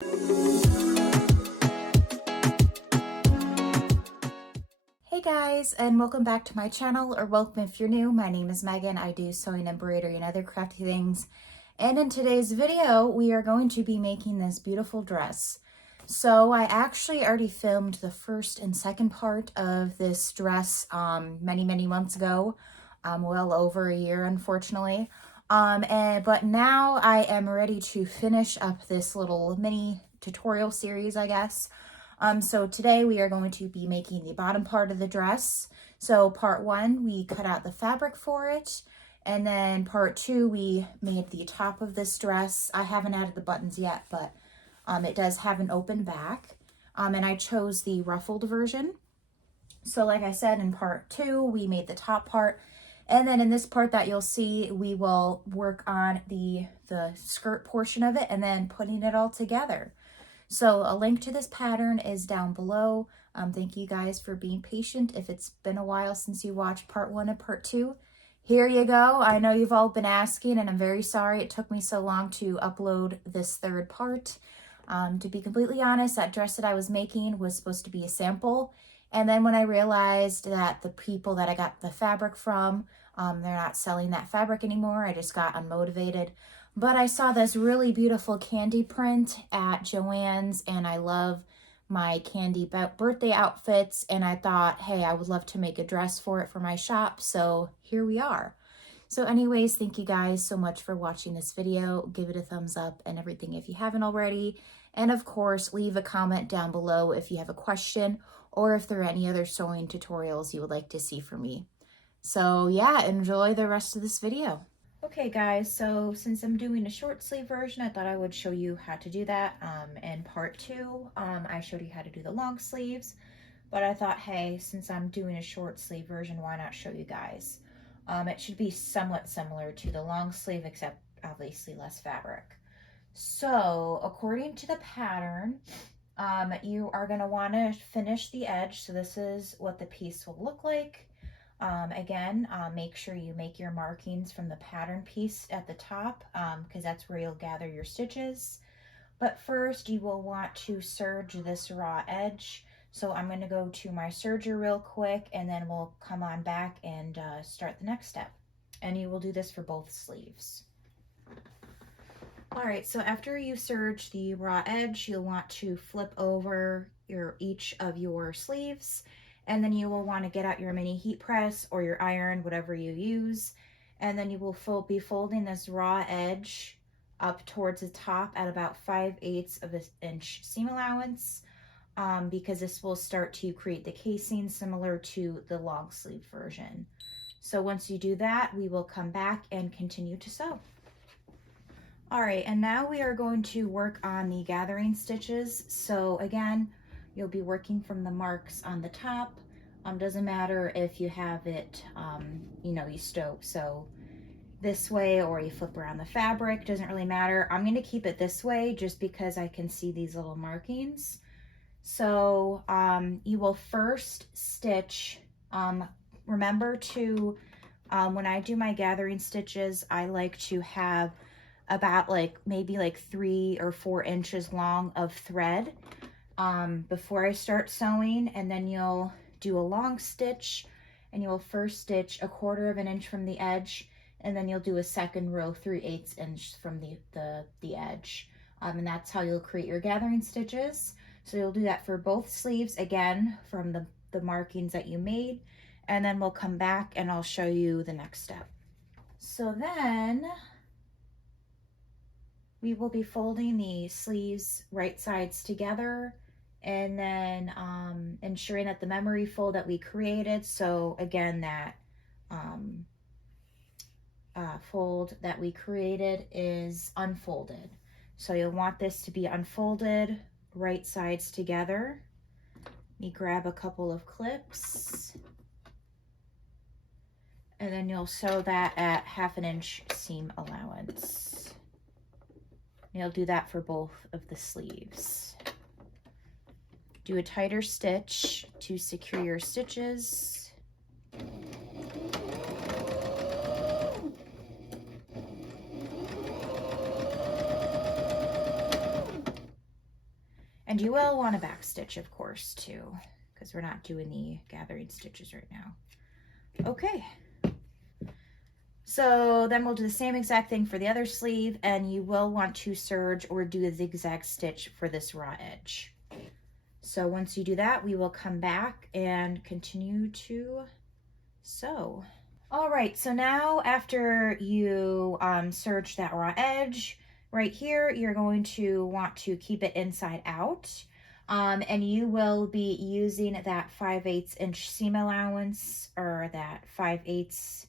Hey guys, and welcome back to my channel, or welcome if you're new. My name is Megan. I do sewing, embroidery, and other crafty things. And in today's video, we are going to be making this beautiful dress. So I actually already filmed the first and second part of this dress many months ago, well over a year, unfortunately. But now I am ready to finish up this little mini tutorial series, I guess. So today we are going to be making the bottom part of the dress. So part one, we cut out the fabric for it. And then part two, we made the top of this dress. I haven't added the buttons yet, but it does have an open back. And I chose the ruffled version. So like I said, in part two, we made the top part. And then in this part that you'll see, we will work on the skirt portion of it and then putting it all together. So a link to this pattern is down below. Thank you guys for being patient. If it's been a while since you watched part one and part two, here you go. I know you've all been asking, and I'm very sorry it took me so long to upload this third part. To be completely honest, that dress that I was making was supposed to be a sample. And then when I realized that the people that I got the fabric from, they're not selling that fabric anymore, I just got unmotivated. But I saw this really beautiful candy print at Joann's, and I love my candy birthday outfits, and I thought, hey, I would love to make a dress for it for my shop, so here we are. So anyways, thank you guys so much for watching this video. Give it a thumbs up and everything if you haven't already. And of course, leave a comment down below if you have a question or if there are any other sewing tutorials you would like to see from me. So yeah, enjoy the rest of this video. Okay guys, so since I'm doing a short sleeve version, I thought I would show you how to do that. In part two, I showed you how to do the long sleeves, but I thought, hey, since I'm doing a short sleeve version, why not show you guys? It should be somewhat similar to the long sleeve, except obviously less fabric. So according to the pattern, you are going to want to finish the edge. So this is what the piece will look like. Again, make sure you make your markings from the pattern piece at the top, because that's where you'll gather your stitches. But first you will want to serge this raw edge. So I'm going to go to my serger real quick, and then we'll come on back and start the next step. And you will do this for both sleeves. All right, so after you serge the raw edge, you'll want to flip over each of your sleeves. And then you will want to get out your mini heat press or your iron, whatever you use. And then you will be folding this raw edge up towards the top at about 5/8 of an inch seam allowance, because this will start to create the casing similar to the long sleeve version. So once you do that, we will come back and continue to sew. All right, and now we are going to work on the gathering stitches. So again, you'll be working from the marks on the top. Doesn't matter if you have it, you know, you sew this way or you flip around the fabric, doesn't really matter. I'm going to keep it this way just because I can see these little markings. So you will first stitch, remember to, when I do my gathering stitches, I like to have about maybe 3 or 4 inches long of thread before I start sewing, and then you'll do a long stitch, and you'll first stitch 1/4 of an inch from the edge, and then you'll do a second row 3/8 inch from the edge, and that's how you'll create your gathering stitches. So you'll do that for both sleeves, again from the markings that you made, and then we'll come back and I'll show you the next step. So then we will be folding the sleeves right sides together, and then ensuring that the memory fold that we created, so again that fold that we created is unfolded. So you'll want this to be unfolded right sides together. Let me grab a couple of clips, and then you'll sew that at 1/2 inch seam allowance. You'll do that for both of the sleeves. Do a tighter stitch to secure your stitches. And you will want a back stitch, of course, too, because we're not doing the gathering stitches right now. Okay. So then we'll do the same exact thing for the other sleeve, and you will want to serge or do a zigzag stitch for this raw edge. So once you do that, we will come back and continue to sew. All right, so now after you serge that raw edge, right here, you're going to want to keep it inside out. And you will be using that 5/8 inch seam allowance, or that 5/8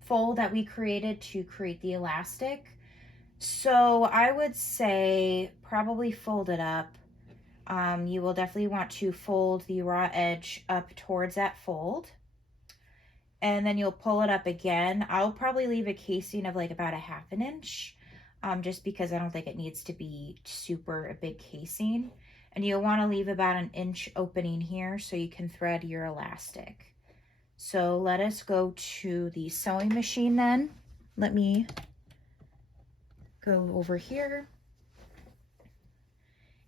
fold that we created to create the elastic. So I would say probably fold it up. You will definitely want to fold the raw edge up towards that fold. And then you'll pull it up again. I'll probably leave a casing of like about a 1/2 inch, just because I don't think it needs to be super a big casing. And you'll want to leave about 1 inch opening here so you can thread your elastic. So let us go to the sewing machine then. Let me go over here.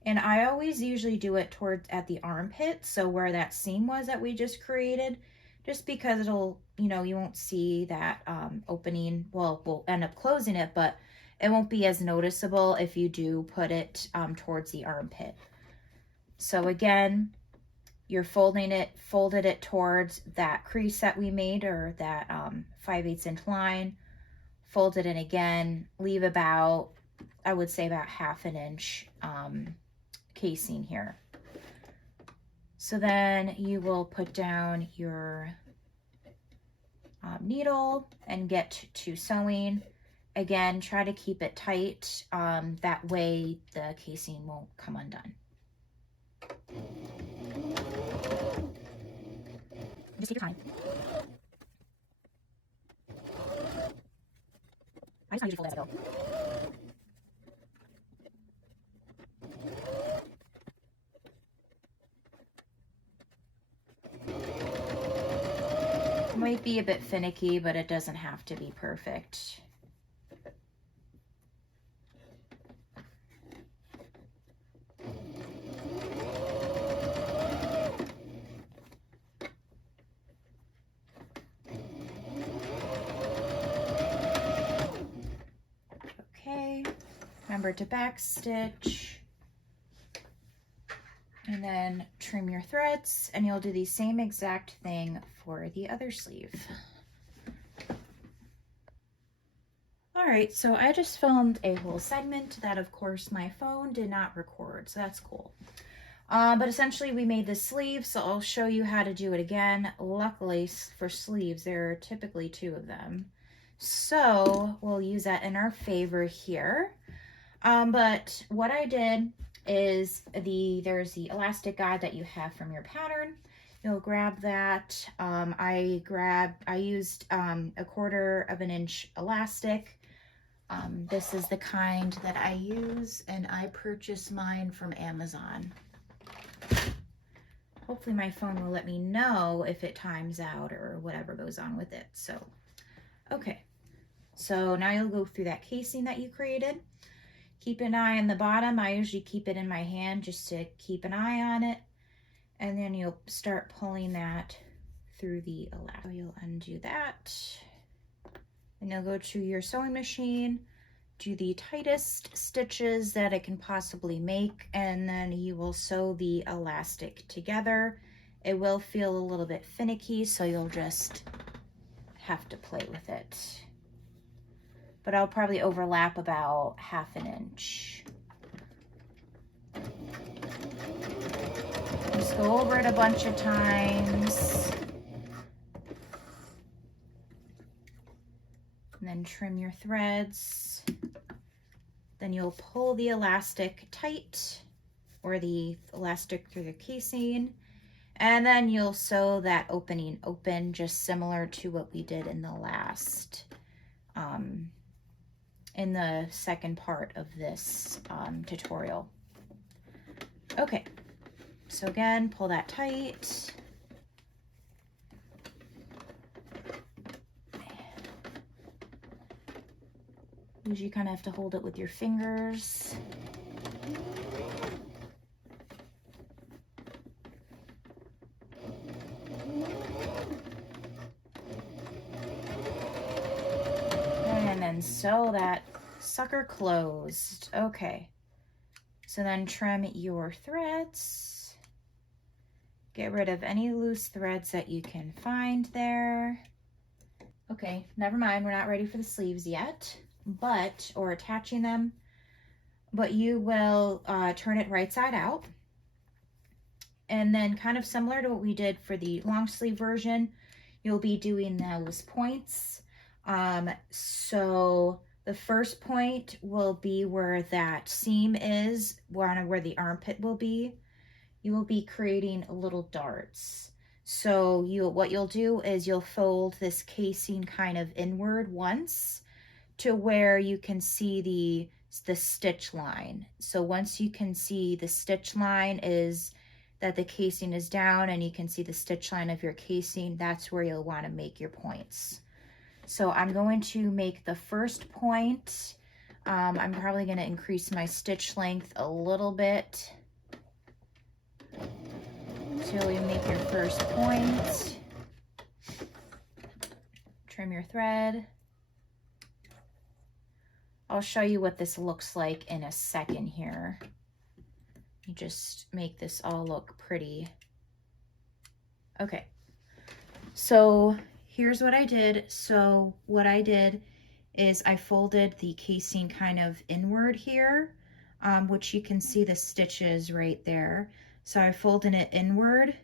And I always usually do it towards at the armpit, so where that seam was that we just created, just because it'll, you know, you won't see that opening. Well, we'll end up closing it, but it won't be as noticeable if you do put it towards the armpit. So again, you're folded it towards that crease that we made, or that 5/8 inch line. Fold it in again, leave about, I would say about 1/2 inch casing here. So then you will put down your needle and get to sewing. Again, try to keep it tight. That way the casing won't come undone. Just take your time. I just usually fold as I go. It might be a bit finicky, but it doesn't have to be perfect. Okay, remember to back stitch. And then trim your threads, and you'll do the same exact thing for the other sleeve. All right, so I just filmed a whole segment that, of course, my phone did not record, so that's cool. But essentially we made the sleeve, so I'll show you how to do it again. Luckily for sleeves, there are typically 2 of them. So we'll use that in our favor here. But what I did is there's the elastic guide that you have from your pattern. You'll grab that. I used a 1/4 inch elastic. This is the kind that I use, and I purchased mine from Amazon. Hopefully my phone will let me know if it times out or whatever goes on with it. So, okay. So now you'll go through that casing that you created. Keep an eye on the bottom. I usually keep it in my hand just to keep an eye on it. And then you'll start pulling that through the elastic. So you'll undo that. And you'll go to your sewing machine, do the tightest stitches that it can possibly make, and then you will sew the elastic together. It will feel a little bit finicky, so you'll just have to play with it. But I'll probably overlap about 1/2 inch. Just go over it a bunch of times. And then trim your threads. Then you'll pull the elastic tight, or the elastic through the casing. And then you'll sew that opening open, just similar to what we did in the last in the second part of this tutorial. Okay, so again, pull that tight. Usually you kind of have to hold it with your fingers. sew that sucker closed. Okay, so then trim your threads. Get rid of any loose threads that you can find there. Okay, never mind, we're not ready for the sleeves yet, or attaching them, but you will turn it right side out. And then kind of similar to what we did for the long sleeve version, you'll be doing those points. So the first point will be where that seam is, where the armpit will be. You will be creating little darts. So what you'll do is you'll fold this casing kind of inward once to where you can see the stitch line. So once you can see the stitch line is that the casing is down and you can see the stitch line of your casing, that's where you'll want to make your points. So I'm going to make the first point. I'm probably going to increase my stitch length a little bit. So you make your first point. Trim your thread. I'll show you what this looks like in a second here. You just make this all look pretty. Okay, so here's what I did. So what I did is I folded the casing kind of inward here, which you can see the stitches right there. So I folded it inward,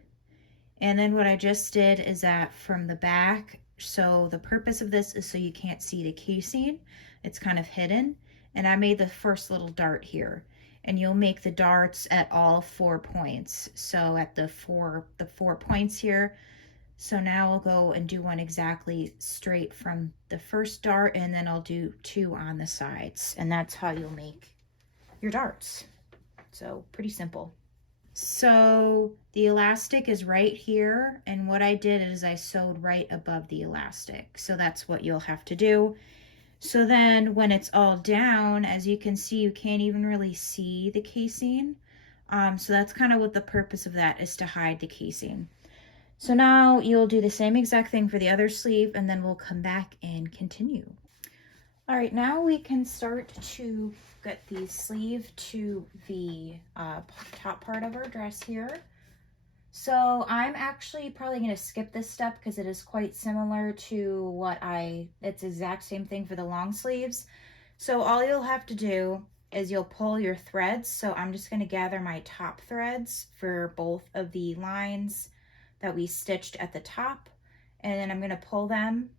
and then what I just did is that from the back, so the purpose of this is so you can't see the casing, it's kind of hidden, and I made the first little dart here. And you'll make the darts at all 4 points. So at the four points here. So now I'll go and do one exactly straight from the first dart, and then I'll do 2 on the sides. And that's how you'll make your darts. So pretty simple. So the elastic is right here, and what I did is I sewed right above the elastic. So that's what you'll have to do. So then when it's all down, as you can see, you can't even really see the casing. So that's kind of what the purpose of that is, to hide the casing. So now you'll do the same exact thing for the other sleeve, and then we'll come back and continue. All right, now we can start to get the sleeve to the top part of our dress here. So I'm actually probably going to skip this step because it is quite similar to it's the exact same thing for the long sleeves. So all you'll have to do is you'll pull your threads. So I'm just going to gather my top threads for both of the lines that we stitched at the top. And then I'm going to pull them.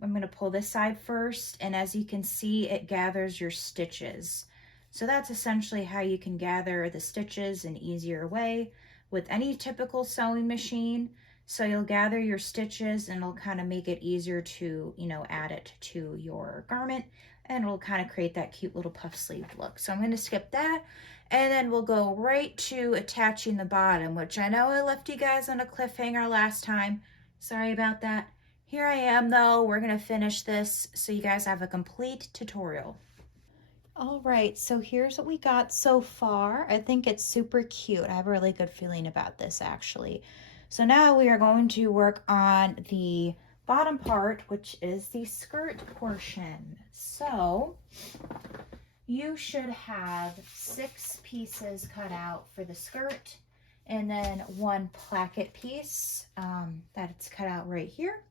I'm going to pull this side first. And as you can see, it gathers your stitches. So that's essentially how you can gather the stitches in an easier way with any typical sewing machine. So you'll gather your stitches, and it'll kind of make it easier to, add it to your garment, and it'll kind of create that cute little puff sleeve look. So I'm going to skip that, and then we'll go right to attaching the bottom, which I know I left you guys on a cliffhanger last time. Sorry about that. Here I am though. We're going to finish this so you guys have a complete tutorial. All right, so here's what we got so far. I think it's super cute. I have a really good feeling about this actually. So now we are going to work on the bottom part, which is the skirt portion. So you should have 6 pieces cut out for the skirt, and then 1 placket piece that's cut out right here.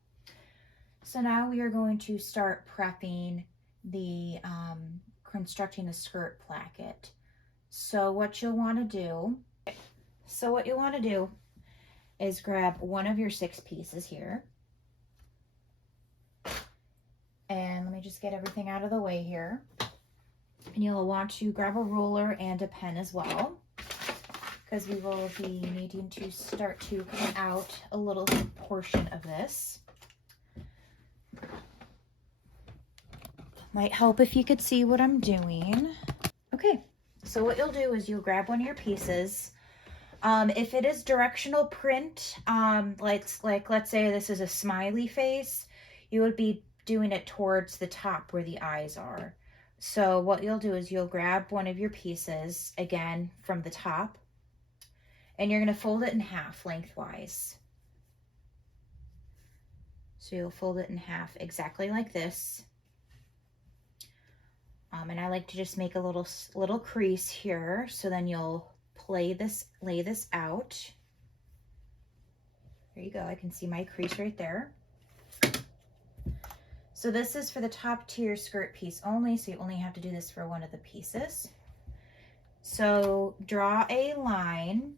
So now we are going to start prepping the constructing the skirt placket. So what you'll want to do is grab one of your 6 pieces here, and let me just get everything out of the way here. And you'll want to grab a ruler and a pen as well, because we will be needing to start to cut out a little portion of this. Might help if you could see what I'm doing. Okay, so what you'll do is you'll grab one of your pieces. If it is directional print, let's say this is a smiley face, you would be doing it towards the top where the eyes are. So what you'll do is you'll grab one of your pieces, again, from the top, and you're going to fold it in half lengthwise. So you'll fold it in half exactly like this. And I like to just make a little crease here, so then you'll lay this out. There you go, I can see my crease right there. So this is for the top tier skirt piece only, so you only have to do this for one of the pieces. So draw a line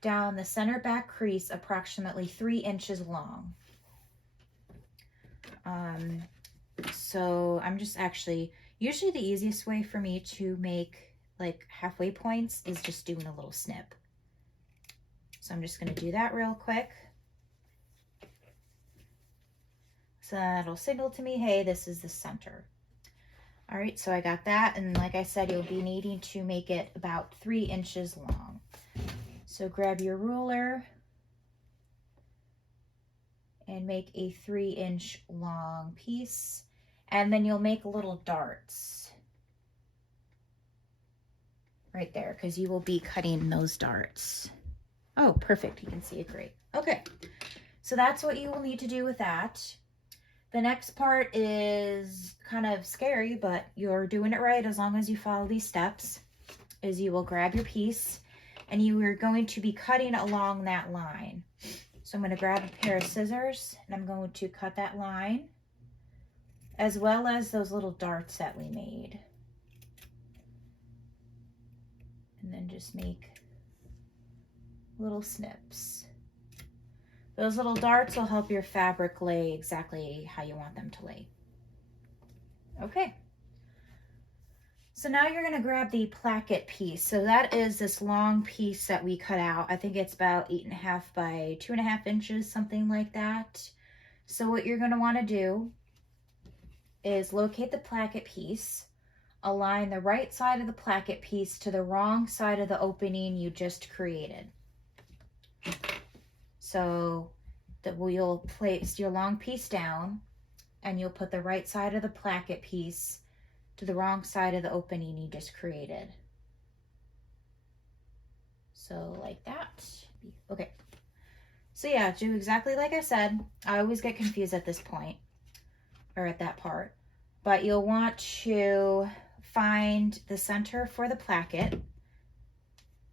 down the center back crease approximately 3 inches long. So I'm just usually the easiest way for me to make like halfway points is just doing a little snip. So I'm just going to do that real quick. So that'll signal to me, hey, this is the center. All right, so I got that. And like I said, you'll be needing to make it about 3 inches long. So grab your ruler and make a 3-inch long piece. And then you'll make little darts right there, because you will be cutting those darts. Oh, perfect. You can see it great. Okay, so that's what you will need to do with that. The next part is kind of scary, but you're doing it right as long as you follow these steps, is you will grab your piece and you are going to be cutting along that line. So I'm going to grab a pair of scissors and I'm going to cut that line, as well as those little darts that we made. And then just make little snips. Those little darts will help your fabric lay exactly how you want them to lay. Okay. So now you're going to grab the placket piece. So that is this long piece that we cut out. I think it's about 8.5 by 2.5 inches, something like that. So what you're going to want to do is locate the placket piece, align the right side of the placket piece to the wrong side of the opening you just created. So you'll place your long piece down and you'll put the right side of the placket piece to the wrong side of the opening you just created. So like that. Okay. So yeah, do exactly like I said. I always get confused at this point, or at that part. But you'll want to find the center for the placket.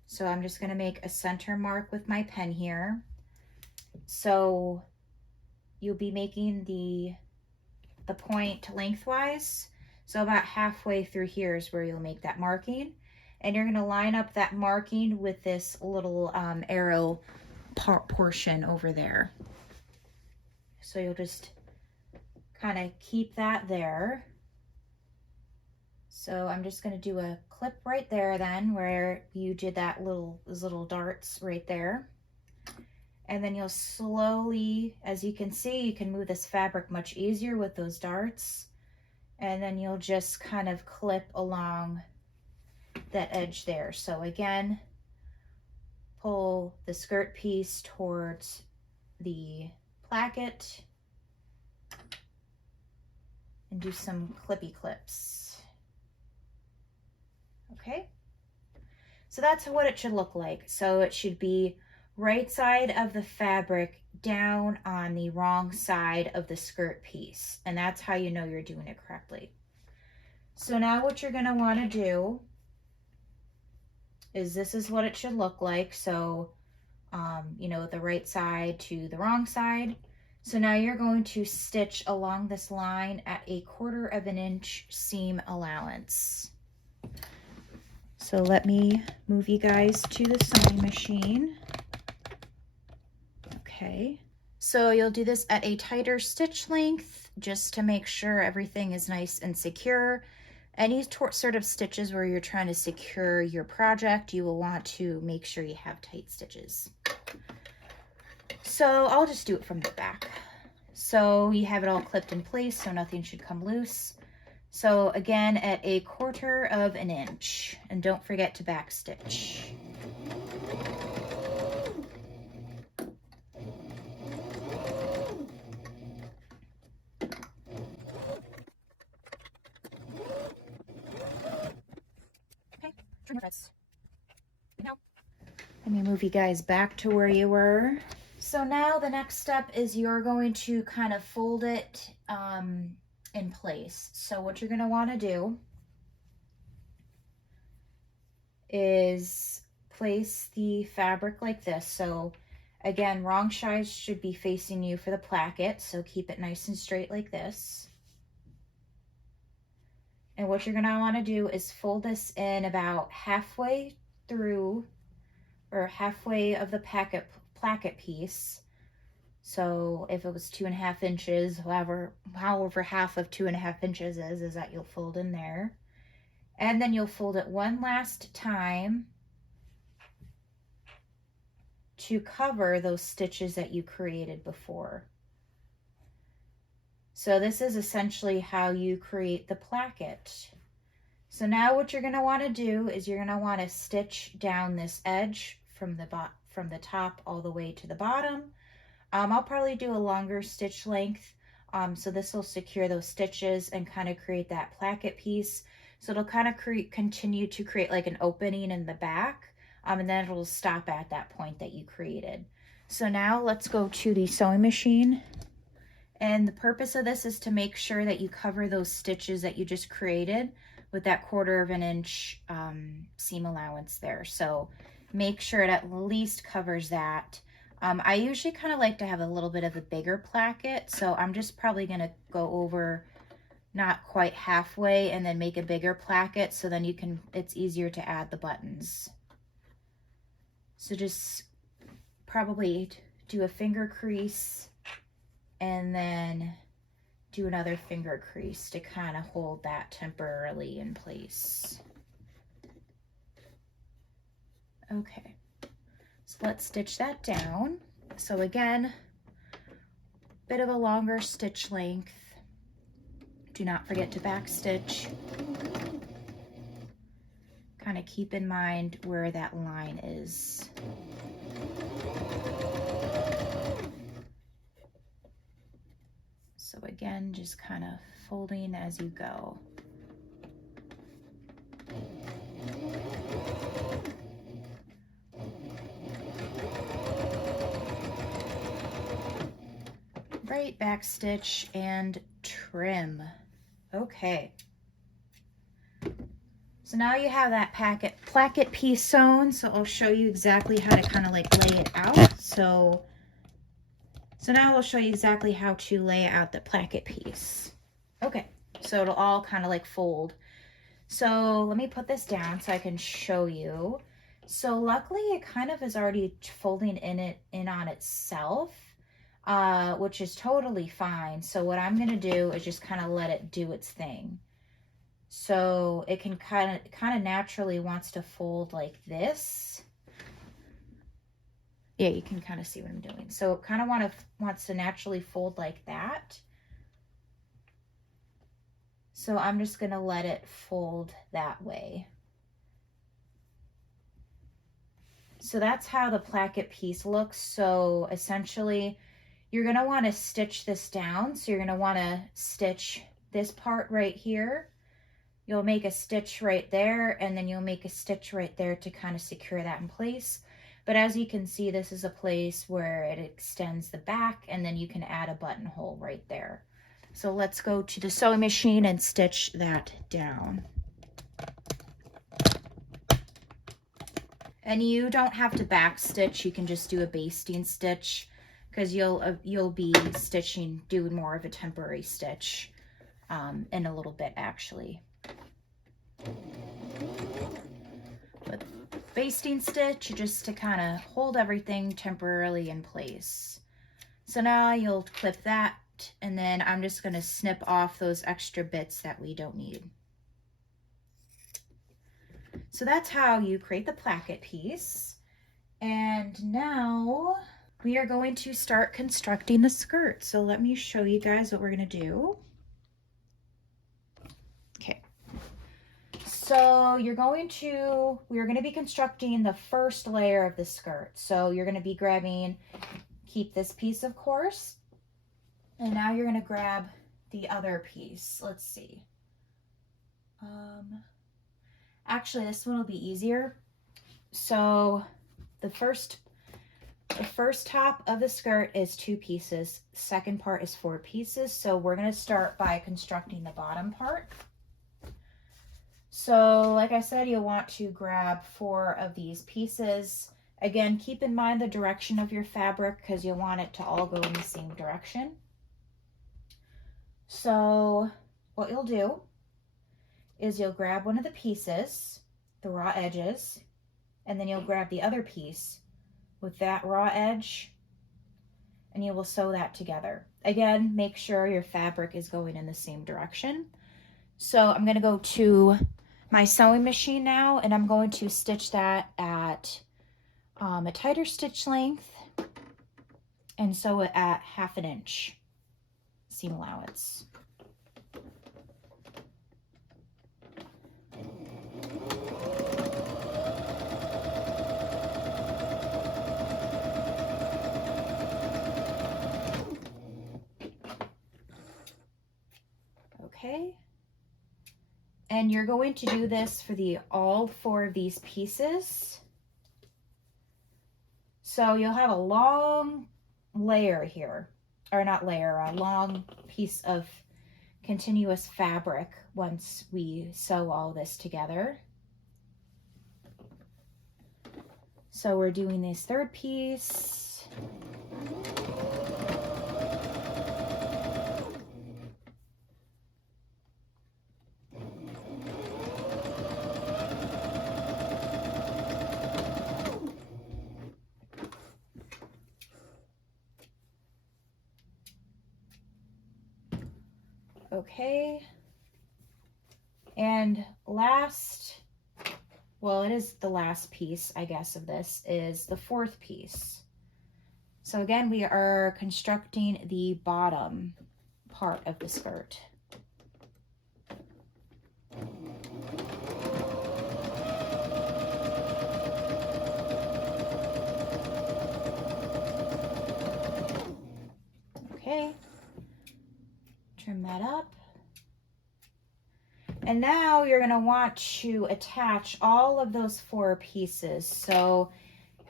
So I'm just going to make a center mark with my pen here. So you'll be making the point lengthwise. So about halfway through here is where you'll make that marking. And you're going to line up that marking with this little arrow portion over there. So you'll just kind of keep that there. So I'm just going to do a clip right there then, where you did those little darts right there. And then you'll slowly, as you can see, you can move this fabric much easier with those darts. And then you'll just kind of clip along that edge there. So again, pull the skirt piece towards the placket and do some clippy clips. Okay, so that's what it should look like. So it should be right side of the fabric down on the wrong side of the skirt piece. And that's how you know you're doing it correctly. So now what you're going to want to do is, this is what it should look like. So, you know, the right side to the wrong side. So now you're going to stitch along this line at 1/4 inch seam allowance. So let me move you guys to the sewing machine. Okay, so you'll do this at a tighter stitch length just to make sure everything is nice and secure. Any sort of stitches where you're trying to secure your project, you will want to make sure you have tight stitches. So I'll just do it from the back. So you have it all clipped in place so nothing should come loose. So again, at 1/4 inch, and don't forget to back stitch. Okay, turn your threads. Now, let me move you guys back to where you were. So now the next step is you're going to kind of fold it in place. So what you're going to want to do is place the fabric like this. So again, wrong sides should be facing you for the placket, so keep it nice and straight like this. And what you're going to want to do is fold this in about halfway through, or halfway of the placket piece. So if it was 2.5 inches, however half of 2.5 inches is that you'll fold in there. And then you'll fold it one last time to cover those stitches that you created before. So this is essentially how you create the placket. So now what you're going to want to do is you're going to want to stitch down this edge from the top all the way to the bottom. I'll probably do a longer stitch length, so this will secure those stitches and kind of create that placket piece. So it'll kind of continue to create like an opening in the back, and then it'll stop at that point that you created. So now let's go to the sewing machine. And the purpose of this is to make sure that you cover those stitches that you just created with that 1/4 inch seam allowance there. So make sure it at least covers that. I usually kind of like to have a little bit of a bigger placket, so I'm just probably going to go over not quite halfway and then make a bigger placket, so then it's easier to add the buttons. So just probably do a finger crease and then do another finger crease to kind of hold that temporarily in place. Okay. So let's stitch that down. So again, bit of a longer stitch length. Do not forget to back stitch. Kind of keep in mind where that line is. So again, just kind of folding as you go. Right, back stitch and trim. Okay. So now you have that placket piece sewn, so I'll show you exactly how to kind of like lay it out. So now I'll show you exactly how to lay out the placket piece. Okay, so it'll all kind of like fold. So let me put this down so I can show you. So luckily it kind of is already folding in on itself. Which is totally fine. So what I'm going to do is just kind of let it do its thing. So it can kind of naturally wants to fold like this. Yeah, you can kind of see what I'm doing. So it kind of wants to naturally fold like that. So I'm just going to let it fold that way. So that's how the placket piece looks. So essentially, you're going to want to stitch this down. So you're going to want to stitch this part right here. You'll make a stitch right there, and then you'll make a stitch right there to kind of secure that in place. But as you can see, this is a place where it extends the back, and then you can add a buttonhole right there. So let's go to the sewing machine and stitch that down. And you don't have to back stitch. You can just do a basting stitch, because you'll be doing more of a temporary stitch in a little bit actually. But basting stitch just to kind of hold everything temporarily in place. So now you'll clip that, and then I'm just going to snip off those extra bits that we don't need. So that's how you create the placket piece. And now we are going to start constructing the skirt. So let me show you guys what we're going to do. Okay. So we're going to be constructing the first layer of the skirt. So you're going to be keep this piece, of course. And now you're going to grab the other piece. Let's see. Actually, this one will be easier. So the first The first top of the skirt is 2 pieces. Second part is 4 pieces. So we're going to start by constructing the bottom part. So like I said, you'll want to grab 4 of these pieces. Again, keep in mind the direction of your fabric because you'll want it to all go in the same direction. So what you'll do is you'll grab one of the pieces, the raw edges, and then you'll grab the other piece with that raw edge and you will sew that together. Again, make sure your fabric is going in the same direction. So I'm going to go to my sewing machine now and I'm going to stitch that at a tighter stitch length and sew it at 1/2 inch seam allowance. Okay, and you're going to do this for all 4 of these pieces. So you'll have a long layer here, or not layer, a long piece of continuous fabric once we sew all this together. So we're doing this 3rd piece. Okay, and last, well, it is the last piece, I guess, of this is the 4th piece. So again, we are constructing the bottom part of the skirt. Okay. Trim that up. And now you're going to want to attach all of those 4 pieces. So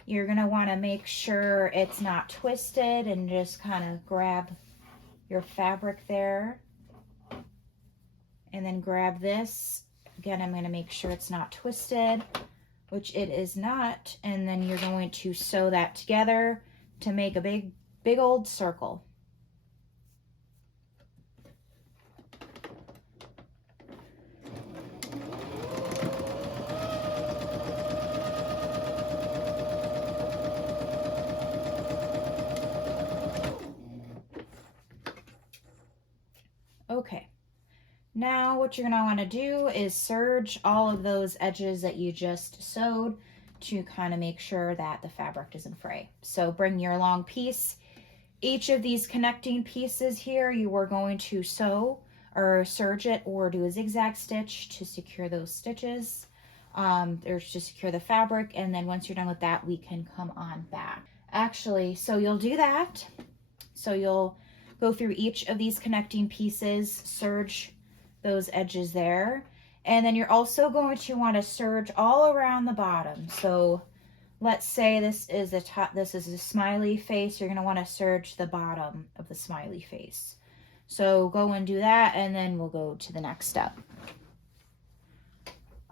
you're going to want to make sure it's not twisted and just kind of grab your fabric there. And then grab this. Again, I'm going to make sure it's not twisted, which it is not. And then you're going to sew that together to make a big old circle. Okay, now what you're going to want to do is serge all of those edges that you just sewed to kind of make sure that the fabric doesn't fray. So bring your long piece. Each of these connecting pieces here, you are going to sew or serge it or do a zigzag stitch to secure those stitches or to secure the fabric. And then once you're done with that, we can come on back. Actually, so you'll do that. So you'll go through each of these connecting pieces, serge those edges there. And then you're also going to want to serge all around the bottom. So let's say this is the top, this is a smiley face. You're going to want to serge the bottom of the smiley face. So go and do that, and then we'll go to the next step.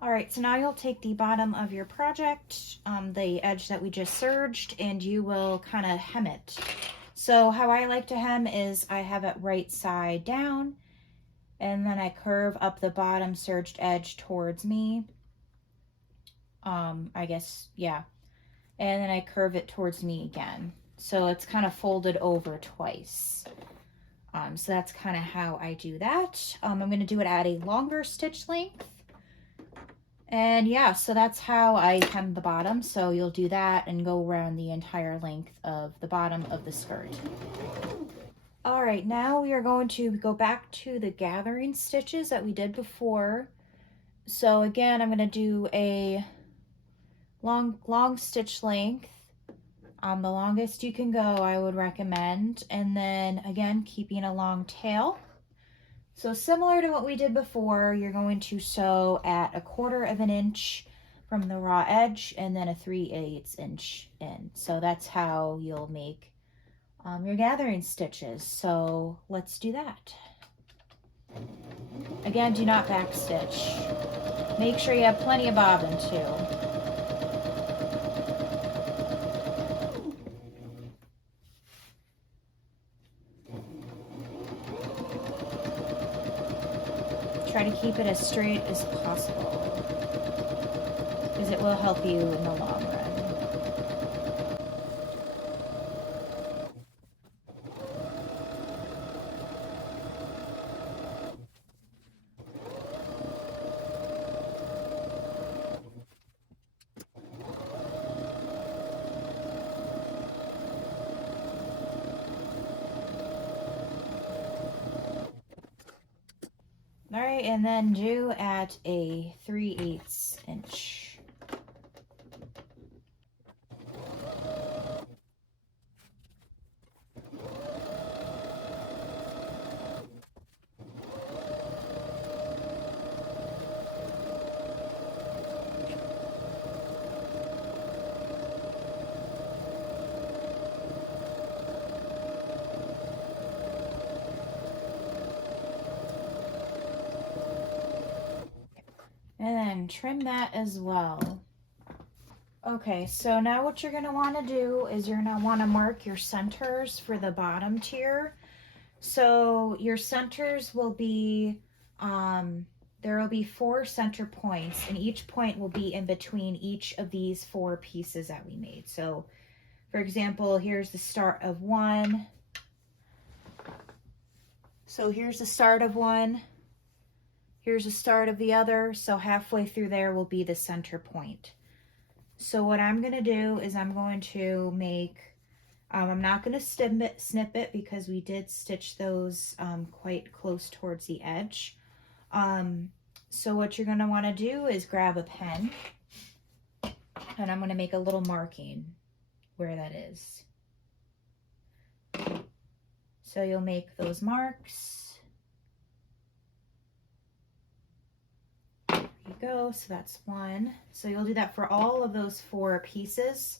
All right, so now you'll take the bottom of your project, the edge that we just serged, and you will kind of hem it. So how I like to hem is I have it right side down, and then I curve up the bottom serged edge towards me. I guess, yeah. And then I curve it towards me again. So it's kind of folded over twice. So that's kind of how I do that. I'm going to do it at a longer stitch length. And yeah, so that's how I hem the bottom. So you'll do that and go around the entire length of the bottom of the skirt. All right, now we are going to go back to the gathering stitches that we did before. So again, I'm going to do a long stitch length. The longest you can go, I would recommend. And then again, keeping a long tail. So similar to what we did before, you're going to sew at 1/4 of an inch from the raw edge and then a 3/8 inch in. So that's how you'll make your gathering stitches. So let's do that. Again, do not backstitch. Make sure you have plenty of bobbin too. Try to keep it as straight as possible, because it will help you in the long run. All right, and then do at a 3/8 inch. And then trim that as well. Okay, so now what you're gonna wanna do is you're gonna wanna mark your centers for the bottom tier. So your centers will be, there will be 4 center points, and each point will be in between each of these 4 pieces that we made. So for example, here's the start of one. So here's the start of one. Here's the start of the other, so halfway through there will be the center point. So what I'm going to do is I'm going to make, I'm not going to snip it because we did stitch those quite close towards the edge. So what you're going to want to do is grab a pen, and I'm going to make a little marking where that is. So you'll make those marks. Go, so that's one. So you'll do that for all of those 4 pieces.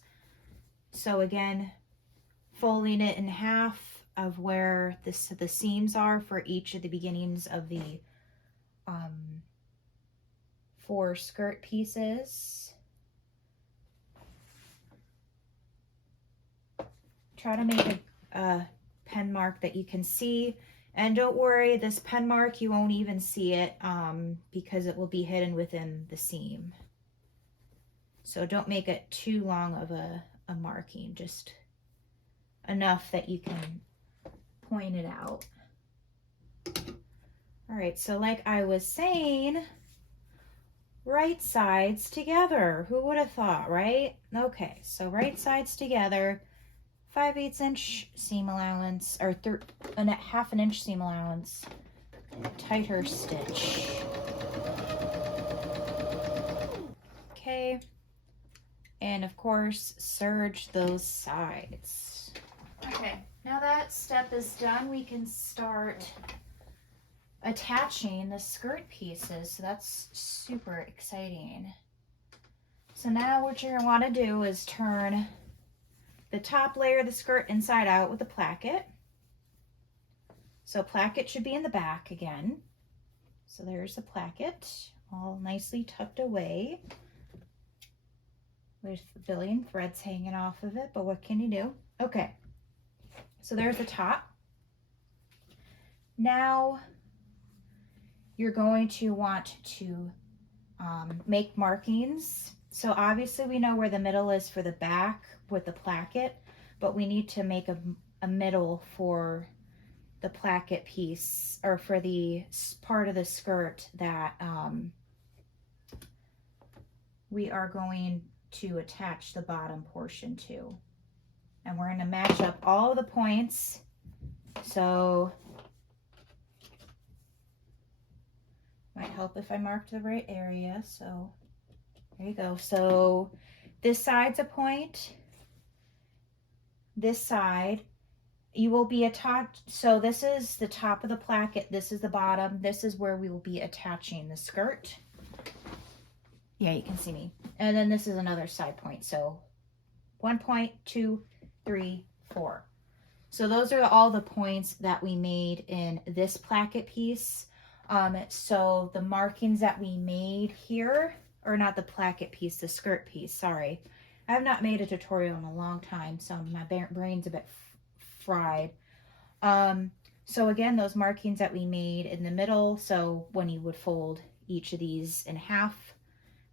So again, folding it in half of where the seams are for each of the beginnings of the 4 skirt pieces. Try to make a pen mark that you can see. And don't worry, this pen mark, you won't even see it because it will be hidden within the seam. So don't make it too long of a marking, just enough that you can point it out. All right, so like I was saying, right sides together. Who would have thought, right? Okay, so right sides together. 5/8 inch seam allowance, or 1/2 inch seam allowance, tighter stitch. Okay, and of course serge those sides. Okay, now that step is done, we can start attaching the skirt pieces. So that's super exciting. So now what you're gonna want to do is turn the top layer of the skirt inside out with a placket. So placket should be in the back again. So there's the placket, all nicely tucked away. There's a billion threads hanging off of it, but what can you do? Okay, so there's the top. Now you're going to want to make markings. So obviously we know where the middle is for the back with the placket, but we need to make a middle for the placket piece, or for the part of the skirt that we are going to attach the bottom portion to. And we're going to match up all the points. So might help if I marked the right area. So there you go. So this side's a point. This side, you will be attached. So this is the top of the placket. This is the bottom. This is where we will be attaching the skirt. Yeah, you can see me. And then this is another side point. So 1 point, 2, 3, 4. So those are all the points that we made in this placket piece. So the markings that we made here, or not the placket piece, the skirt piece, sorry. I have not made a tutorial in a long time, so my brain's a bit fried. So again, those markings that we made in the middle, so when you would fold each of these in half,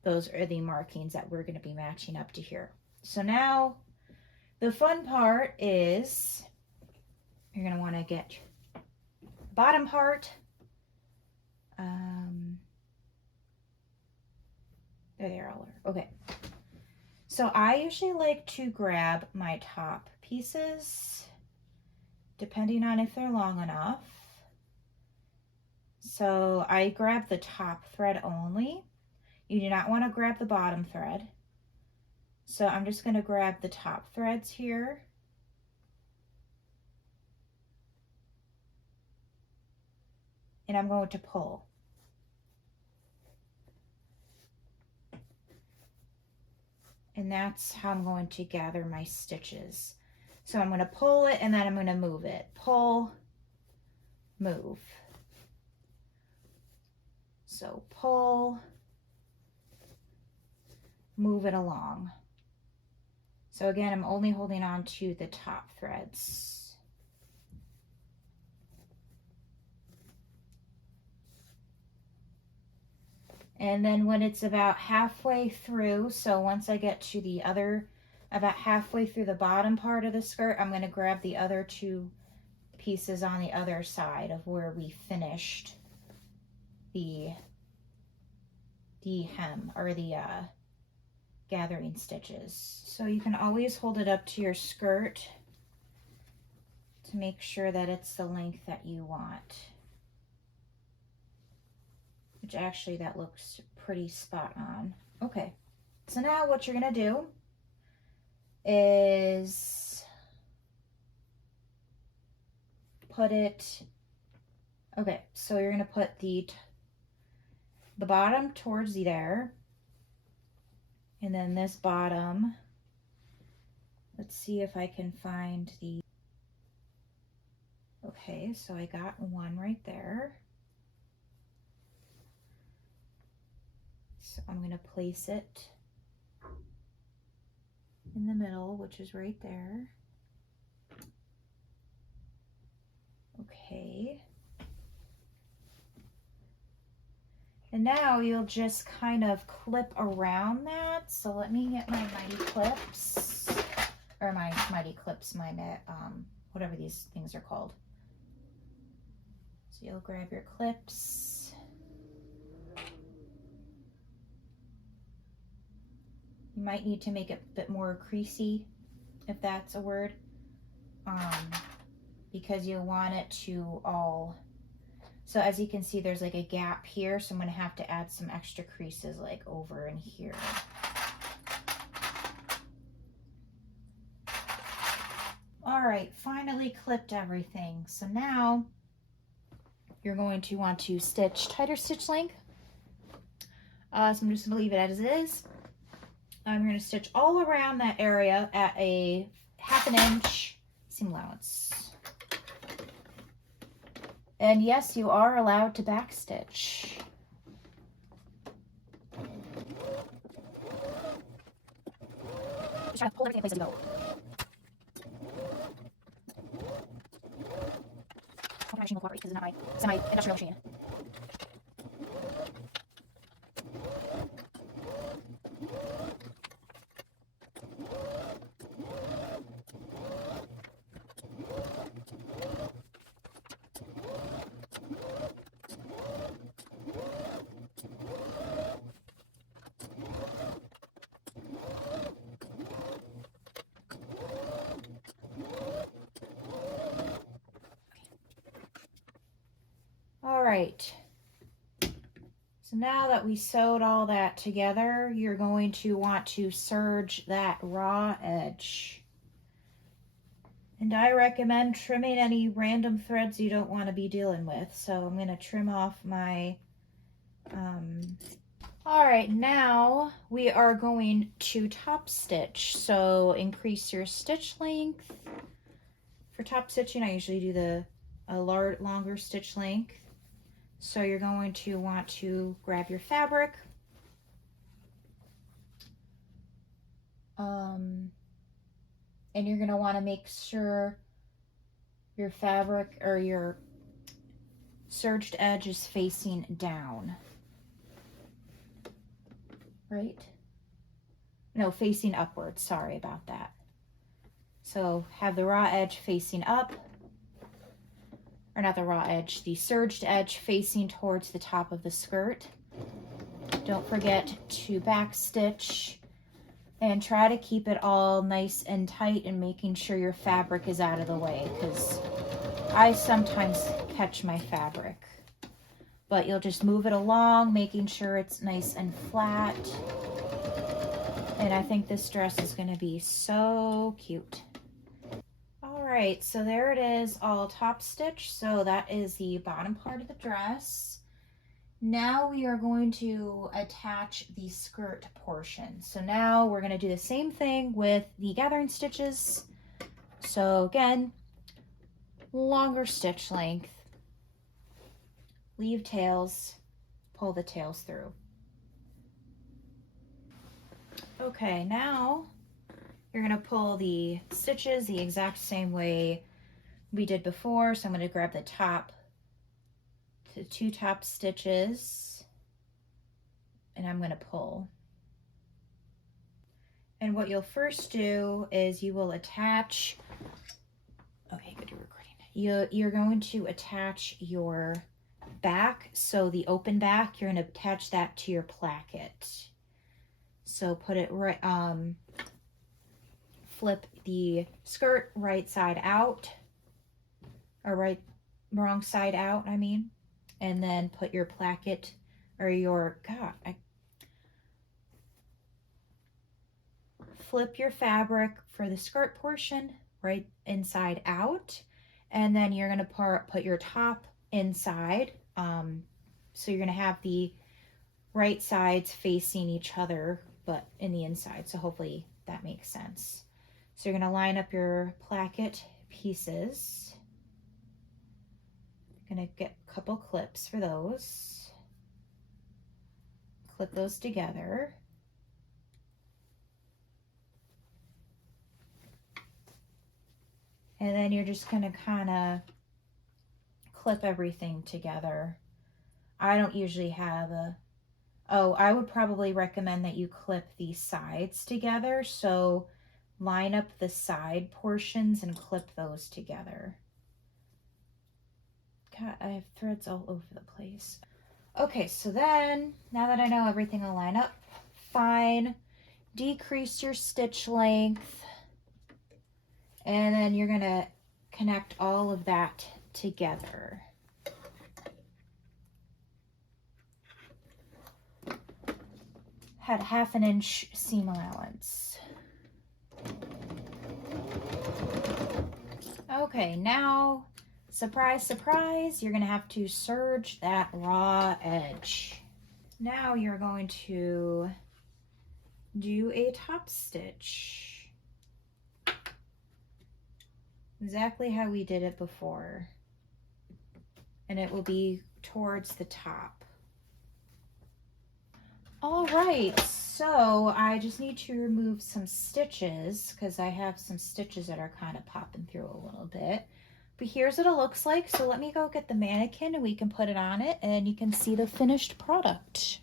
those are the markings that we're going to be matching up to here. So now the fun part is you're going to want to get the bottom part. There they are all over. Okay. So I usually like to grab my top pieces, depending on if they're long enough. So I grab the top thread only. You do not want to grab the bottom thread. So I'm just going to grab the top threads here. And I'm going to pull. And that's how I'm going to gather my stitches. So I'm going to pull it and then I'm going to move it. Pull, move. So pull, move it along. So again, I'm only holding on to the top threads. And then when it's about halfway through, so once I get to the other, about halfway through the bottom part of the skirt, I'm going to grab the other two pieces on the other side of where we finished the hem, or the gathering stitches. So you can always hold it up to your skirt to make sure that it's the length that you want. Which actually that looks pretty spot on. Okay, so now what you're gonna do is put it, okay, so you're gonna put the bottom towards there, and then this bottom, let's see if I can find the, okay, so I got one right there. So I'm going to place it in the middle, which is right there. Okay. And now you'll just kind of clip around that. So let me get my mighty clips, or my mighty clips, my whatever these things are called. So you'll grab your clips. You might need to make it a bit more creasy, if that's a word, because you'll want it to all, so as you can see, there's like a gap here, so I'm going to have to add some extra creases like over in here. All right, finally clipped everything. So now you're going to want to stitch tighter stitch length. So I'm just going to leave it as it is. I'm going to stitch all around that area at a 1/2 inch seam allowance. And yes, you are allowed to back stitch. Just trying to hold everything in place as you go. Hope my machine will cooperate because it's not my semi-industrial machine. All right, so now that we sewed all that together, you're going to want to serge that raw edge. And I recommend trimming any random threads you don't want to be dealing with. So I'm going to trim off my, All right, now we are going to top stitch. So increase your stitch length. For top stitching, I usually do a longer stitch length. So you're going to want to grab your fabric. And you're going to want to make sure your fabric or your serged edge is facing down. Right? No, facing upwards. Sorry about that. So have the raw edge facing up. Or not the raw edge, the serged edge facing towards the top of the skirt. Don't forget to back stitch and try to keep it all nice and tight and making sure your fabric is out of the way, because I sometimes catch my fabric. But you'll just move it along, making sure it's nice and flat. And I think this dress is going to be so cute. All right, so there it is, all top stitch. So that is the bottom part of the dress. Now we are going to attach the skirt portion. So now we're going to do the same thing with the gathering stitches. So again, longer stitch length, leave tails, pull the tails through. Okay, now you're going to pull the stitches the exact same way we did before. So I'm going to grab the top, the 2 top stitches, and I'm going to pull. And what you'll first do is you will attach, okay, good, you're recording. You're going to attach your back, so the open back, you're going to attach that to your placket. So put it right, flip the skirt right side out, or wrong side out, I mean, and then put your placket, or your, flip your fabric for the skirt portion right inside out, and then you're going to put your top inside. So you're going to have the right sides facing each other, but in the inside. So hopefully that makes sense. So you're going to line up your placket pieces. Going to get a couple clips for those. Clip those together. And then you're just going to kind of clip everything together. I don't usually have I would probably recommend that you clip the sides together. So line up the side portions and clip those together. God, I have threads all over the place. Okay, so then, now that I know everything will line up fine, decrease your stitch length, and then you're going to connect all of that together. Had 1/2 inch seam allowance. Okay, now, surprise, surprise, you're going to have to serge that raw edge. Now you're going to do a top stitch. Exactly how we did it before. And it will be towards the top. All right, so I just need to remove some stitches because I have some stitches that are kind of popping through a little bit. But here's what it looks like. So let me go get the mannequin and we can put it on it and you can see the finished product.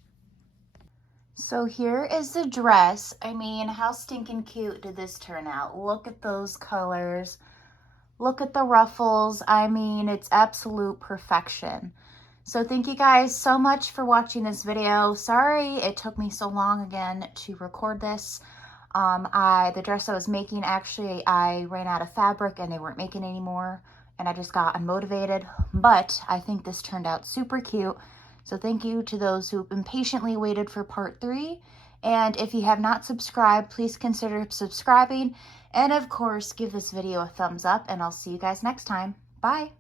So here is the dress. I mean, how stinking cute did this turn out? Look at those colors. Look at the ruffles. I mean, it's absolute perfection. So thank you guys so much for watching this video. Sorry it took me so long again to record this. The dress I was making, actually, I ran out of fabric and they weren't making any more. And I just got unmotivated. But I think this turned out super cute. So thank you to those who've been patiently waited for part 3. And if you have not subscribed, please consider subscribing. And of course, give this video a thumbs up. And I'll see you guys next time. Bye.